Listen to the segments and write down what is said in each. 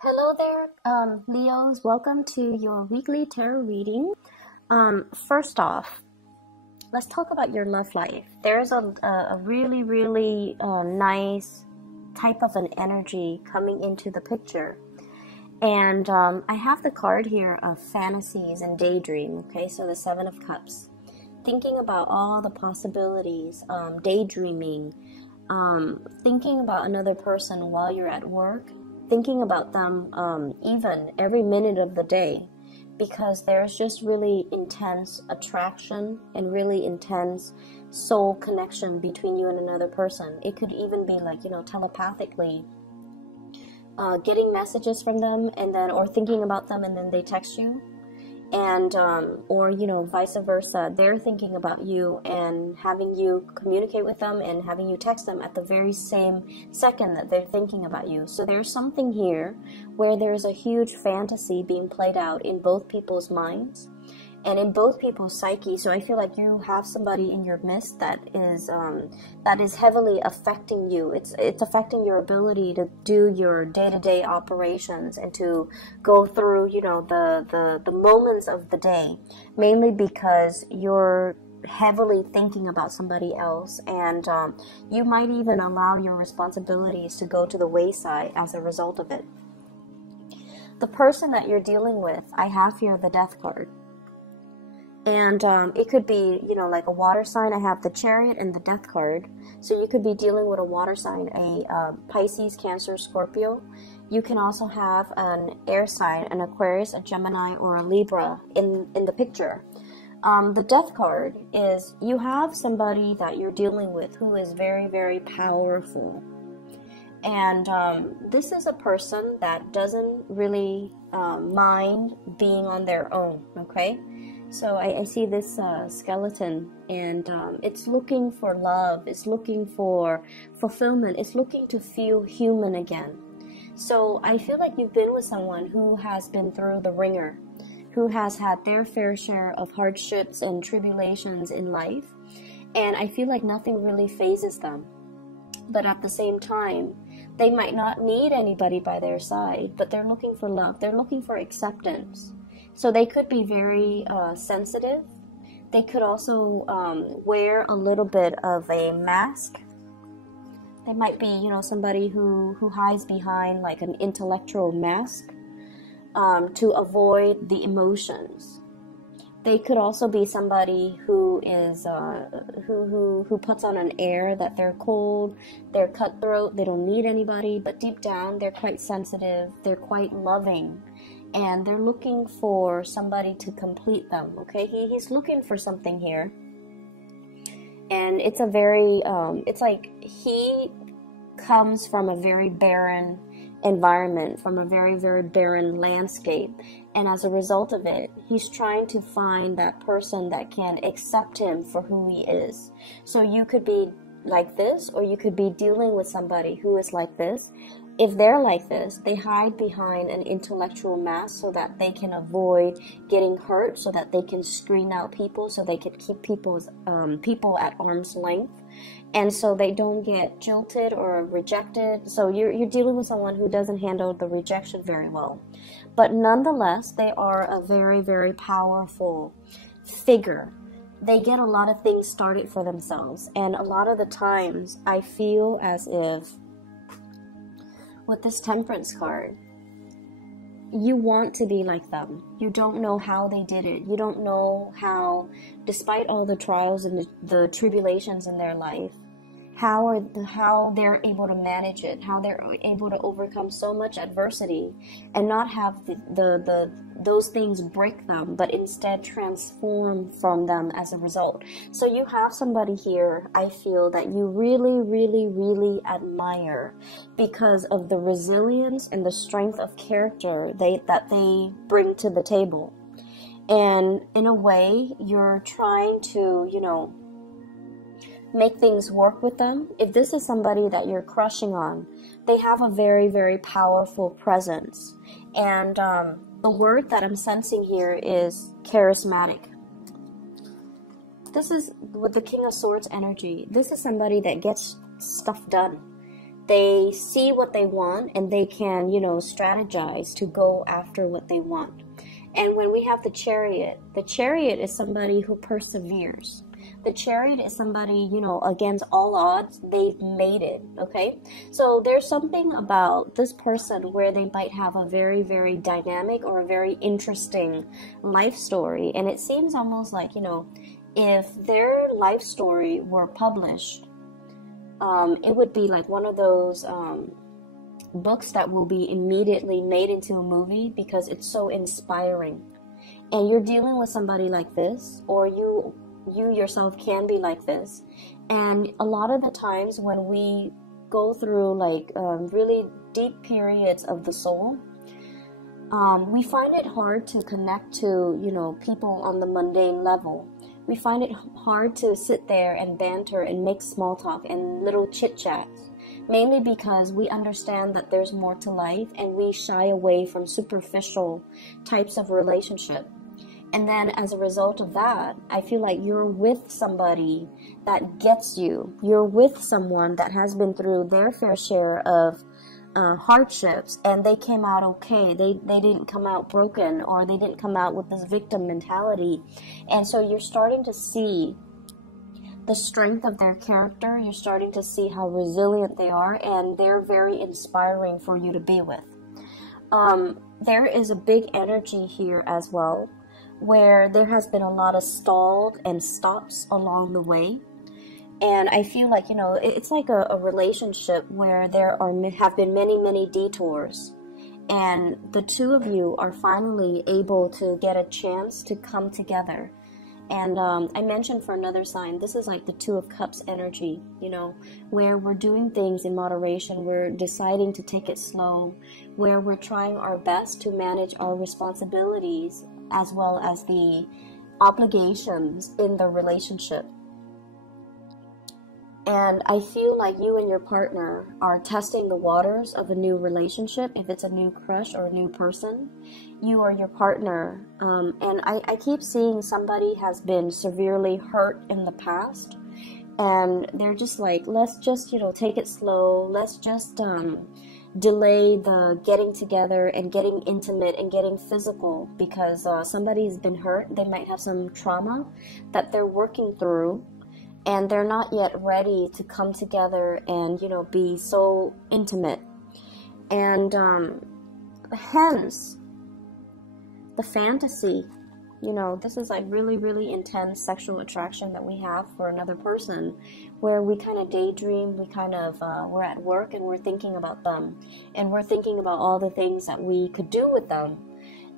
Hello there, Leos. Welcome to your weekly tarot reading. First off, let's talk about your love life. There's a really nice type of an energy coming into the picture. And I have the card here of fantasies and daydream. Okay, so the Seven of Cups. Thinking about all the possibilities, daydreaming, thinking about another person while you're at work, thinking about them even every minute of the day, because there's just really intense attraction and really intense soul connection between you and another person. It could even be like, telepathically getting messages from them and then, or thinking about them and then they text you. And or vice versa, they're thinking about you and having you communicate with them and having you text them at the very same second that they're thinking about you. So there's something here where there's a huge fantasy being played out in both people's minds and in both people's psyche. So I feel like you have somebody in your midst that is heavily affecting you. It's affecting your ability to do your day-to-day operations and to go through, the moments of the day, mainly because you're heavily thinking about somebody else, and you might even allow your responsibilities to go to the wayside as a result of it. The person that you're dealing with, I have here the Death card. And it could be, like a water sign. I have the Chariot and the Death card. So you could be dealing with a water sign, a Pisces, Cancer, Scorpio. You can also have an air sign, an Aquarius, a Gemini, or a Libra in the picture. The Death card is you have somebody that you're dealing with who is very, very powerful. And this is a person that doesn't really mind being on their own, okay? So I see this skeleton, and it's looking for love, it's looking for fulfillment, it's looking to feel human again. So I feel like you've been with someone who has been through the ringer, who has had their fair share of hardships and tribulations in life, and I feel like nothing really phases them. But at the same time, they might not need anybody by their side, but they're looking for love, they're looking for acceptance. So they could be very sensitive. They could also wear a little bit of a mask. They might be, somebody who hides behind like an intellectual mask to avoid the emotions. They could also be somebody who is who puts on an air that they're cold, they're cutthroat, they don't need anybody, but deep down they're quite sensitive, they're quite loving. And they're looking for somebody to complete them, okay? He's looking for something here. And it's a very, it's like he comes from a very barren environment, from a very, very barren landscape. And as a result of it, he's trying to find that person that can accept him for who he is. So you could be like this, or you could be dealing with somebody who is like this. If they're like this, they hide behind an intellectual mask so that they can avoid getting hurt, so that they can screen out people, so they can keep people at arm's length, and so they don't get jilted or rejected. So you're dealing with someone who doesn't handle the rejection very well. But nonetheless, they are a very, very powerful figure. They get a lot of things started for themselves, and a lot of the times I feel as if with this Temperance card, you want to be like them. You don't know how they did it. You don't know how, despite all the trials and the tribulations in their life, how they're able to manage it, how they're able to overcome so much adversity and not have those things break them, but instead transform from them as a result. So you have somebody here, I feel, that you really, really, really admire because of the resilience and the strength of character that they bring to the table. And in a way, you're trying to, make things work with them. If this is somebody that you're crushing on, they have a very, very powerful presence. And the word that I'm sensing here is charismatic. This is with the King of Swords energy. This is somebody that gets stuff done. They see what they want and they can, you know, strategize to go after what they want. And when we have the chariot is somebody who perseveres. The chariot is somebody, you know, against all odds, they've made it, okay? So there's something about this person where they might have a very, very dynamic or a very interesting life story. And it seems almost like, you know, if their life story were published, it would be like one of those books that will be immediately made into a movie because it's so inspiring. And you're dealing with somebody like this, or you yourself can be like this. And a lot of the times when we go through like really deep periods of the soul, we find it hard to connect to, you know, people on the mundane level. We find it hard to sit there and banter and make small talk and little chit chats, mainly because we understand that there's more to life and we shy away from superficial types of relationship. And then as a result of that, I feel like you're with somebody that gets you. You're with someone that has been through their fair share of hardships, and they came out okay. They didn't come out broken, or they didn't come out with this victim mentality. And so you're starting to see the strength of their character. You're starting to see how resilient they are, and they're very inspiring for you to be with. There is a big energy here as well, where there has been a lot of stalled and stops along the way. And I feel like, you know, it's like a relationship where there have been many detours. And the two of you are finally able to get a chance to come together. And I mentioned for another sign, this is like the Two of Cups energy, you know, where we're doing things in moderation. We're deciding to take it slow, where we're trying our best to manage our responsibilities as well as the obligations in the relationship. And I feel like you and your partner are testing the waters of a new relationship. If it's a new crush or a new person, you or your partner. And I keep seeing somebody has been severely hurt in the past. And they're just like, let's just, you know, take it slow. Let's just delay the getting together and getting intimate and getting physical, because somebody's been hurt. They might have some trauma that they're working through. And they're not yet ready to come together and, you know, be so intimate. And hence, the fantasy, you know, this is like really intense sexual attraction that we have for another person, where we kind of daydream, we kind of, we're at work and we're thinking about them. And we're thinking about all the things that we could do with them.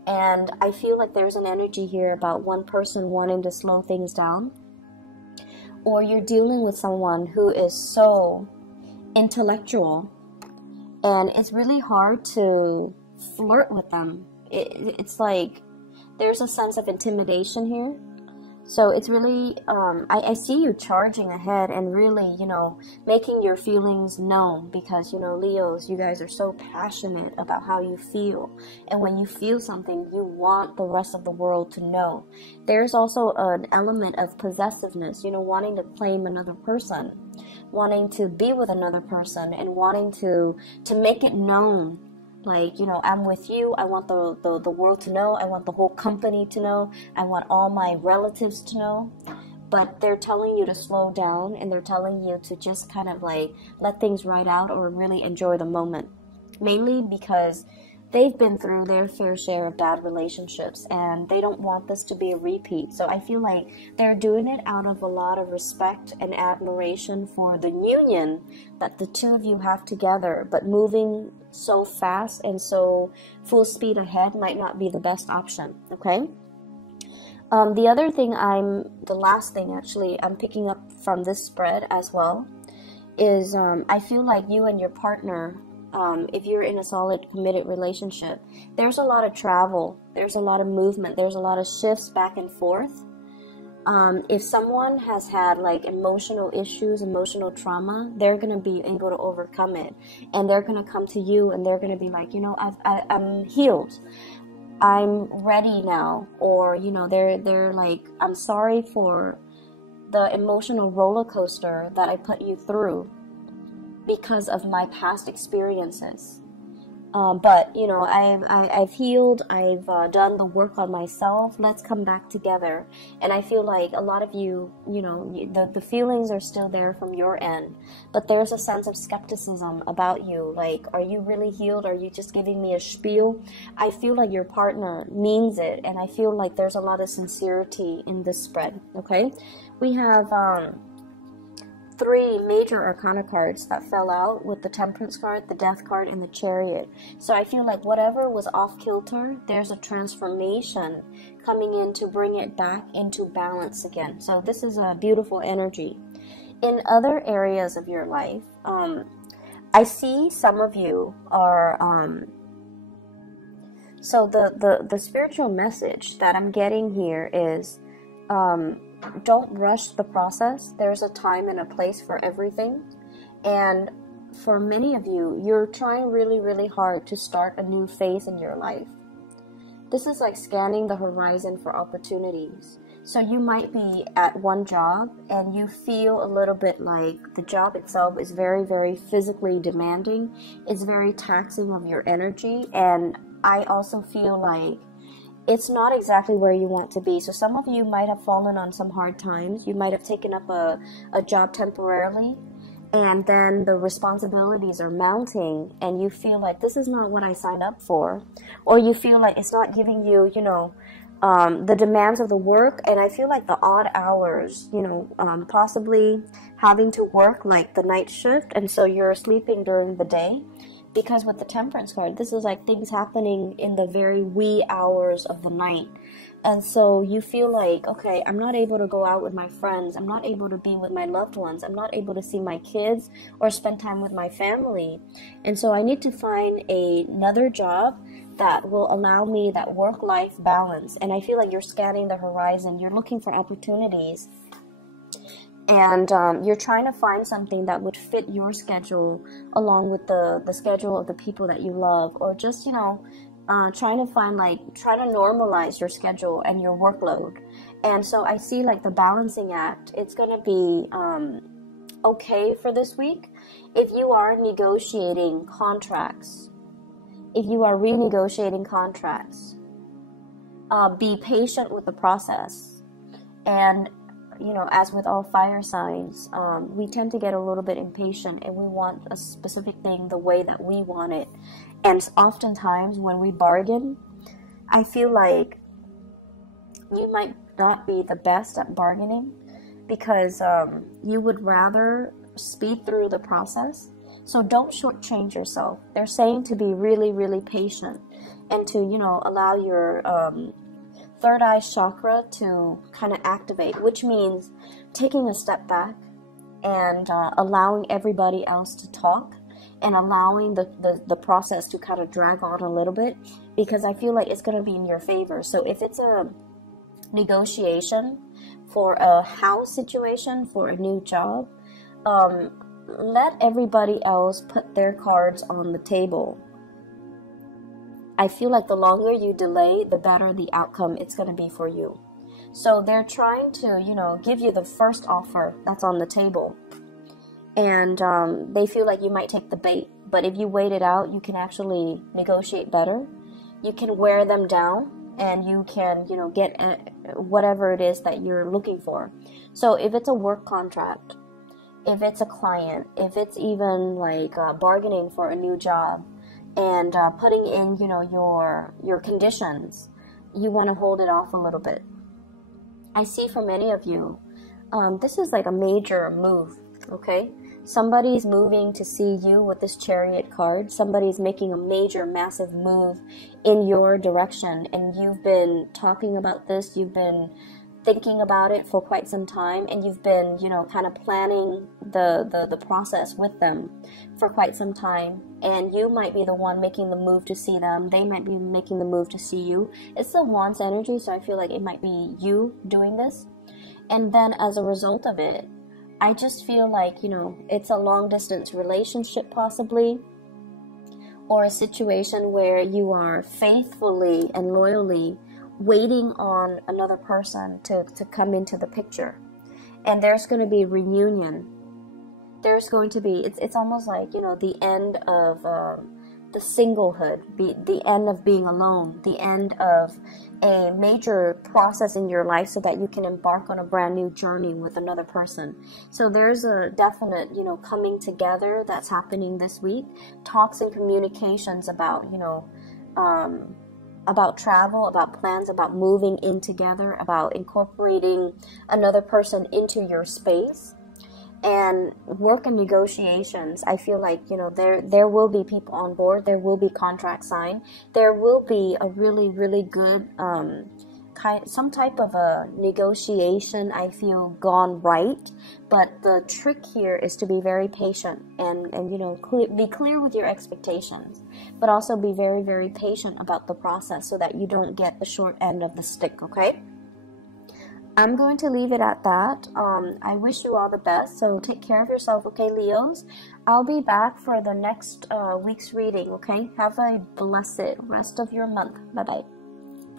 And I feel like there's an energy here about one person wanting to slow things down. Or you're dealing with someone who is so intellectual, and it's really hard to flirt with them. It's like there's a sense of intimidation here. So it's really, I see you charging ahead and really, you know, making your feelings known, because, you know, Leos, you guys are so passionate about how you feel. And when you feel something, you want the rest of the world to know. There's also an element of possessiveness, you know, wanting to claim another person, wanting to be with another person, and wanting to make it known. Like, you know, I'm with you. I want the world to know. I want the whole company to know. I want all my relatives to know. But they're telling you to slow down, and they're telling you to just kind of like let things ride out or really enjoy the moment. Mainly because they've been through their fair share of bad relationships, and they don't want this to be a repeat. So I feel like they're doing it out of a lot of respect and admiration for the union that the two of you have together. But moving so fast and so full speed ahead might not be the best option, okay? The other thing the last thing actually I'm picking up from this spread as well is I feel like you and your partner, if you're in a solid committed relationship, there's a lot of travel, there's a lot of movement, there's a lot of shifts back and forth. If someone has had like emotional issues, emotional trauma, they're going to be able to overcome it, and they're going to come to you and they're going to be like, you know, I'm healed, I'm ready now. Or, you know, they're like, I'm sorry for the emotional roller coaster that I put you through. because of my past experiences. But you know, I've healed. I've done the work on myself. Let's come back together. And I feel like a lot of you, you know, the feelings are still there from your end, but there's a sense of skepticism about you. Like, are you really healed? Are you just giving me a spiel? I feel like your partner means it, and I feel like there's a lot of sincerity in this spread. Okay, we have 3 major arcana cards that fell out, with the Temperance card, the Death card, and the Chariot. So I feel like whatever was off kilter, there's a transformation coming in to bring it back into balance again. So this is a beautiful energy. In other areas of your life, I see some of you are so the spiritual message that I'm getting here is don't rush the process. There's a time and a place for everything. And for many of you, you're trying really, really hard to start a new phase in your life. This is like scanning the horizon for opportunities. So you might be at one job and you feel a little bit like the job itself is very, very physically demanding. It's very taxing of your energy. And I also feel like it's not exactly where you want to be. So some of you might have fallen on some hard times. You might have taken up a job temporarily, and then the responsibilities are mounting, and you feel like this is not what I signed up for, or you feel like it's not giving you, you know, the demands of the work. And I feel like the odd hours, you know, possibly having to work like the night shift, and so you're sleeping during the day. Because with the Temperance card, this is like things happening in the very wee hours of the night. And so you feel like, okay, I'm not able to go out with my friends. I'm not able to be with my loved ones. I'm not able to see my kids or spend time with my family. And so I need to find another job that will allow me that work-life balance. And I feel like you're scanning the horizon. You're looking for opportunities. And you're trying to find something that would fit your schedule along with the schedule of the people that you love, or just, you know, trying to find, like, try to normalize your schedule and your workload. And so I see like the balancing act. It's going to be okay for this week. If you are negotiating contracts, if you are renegotiating contracts, be patient with the process. And you know, as with all fire signs, we tend to get a little bit impatient, and we want a specific thing the way that we want it. And oftentimes when we bargain, I feel like you might not be the best at bargaining, because you would rather speed through the process. So don't shortchange yourself. They're saying to be really, really patient, and to, you know, allow your third eye chakra to kind of activate, which means taking a step back and allowing everybody else to talk, and allowing the process to kind of drag on a little bit, because I feel like it's going to be in your favor. So if it's a negotiation for a house situation, for a new job, let everybody else put their cards on the table. I feel like the longer you delay, the better the outcome it's going to be for you. So they're trying to, you know, give you the first offer that's on the table. And they feel like you might take the bait. But if you wait it out, you can actually negotiate better. You can wear them down, and you can, you know, get whatever it is that you're looking for. So if it's a work contract, if it's a client, if it's even like bargaining for a new job, and putting in, you know, your conditions, you want to hold it off a little bit. I see for many of you, this is like a major move, okay? Somebody's moving to see you with this Chariot card. Somebody's making a major, massive move in your direction, and you've been talking about this, you've been thinking about it for quite some time, and you've been, you know, kind of planning the process with them for quite some time. And you might be the one making the move to see them. They might be making the move to see you. It's the Wands energy, so I feel like it might be you doing this. And then as a result of it, I just feel like, you know, it's a long distance relationship possibly, or a situation where you are faithfully and loyally waiting on another person to come into the picture. And there's going to be reunion. there's going to be, it's almost like, you know, the end of the singlehood, the end of being alone, the end of a major process in your life so that you can embark on a brand new journey with another person. So there's a definite, you know, coming together that's happening this week. Talks and communications about, you know, about travel, about plans, about moving in together, about incorporating another person into your space. And work and negotiations, I feel like, you know, there will be people on board, there will be contracts signed, there will be a really, really good some type of a negotiation, I feel, gone right. But the trick here is to be very patient and you know, be clear with your expectations, but also be very, very patient about the process so that you don't get the short end of the stick, okay? I'm going to leave it at that. I wish you all the best, so take care of yourself, okay, Leos? I'll be back for the next week's reading, okay? Have a blessed rest of your month. Bye-bye.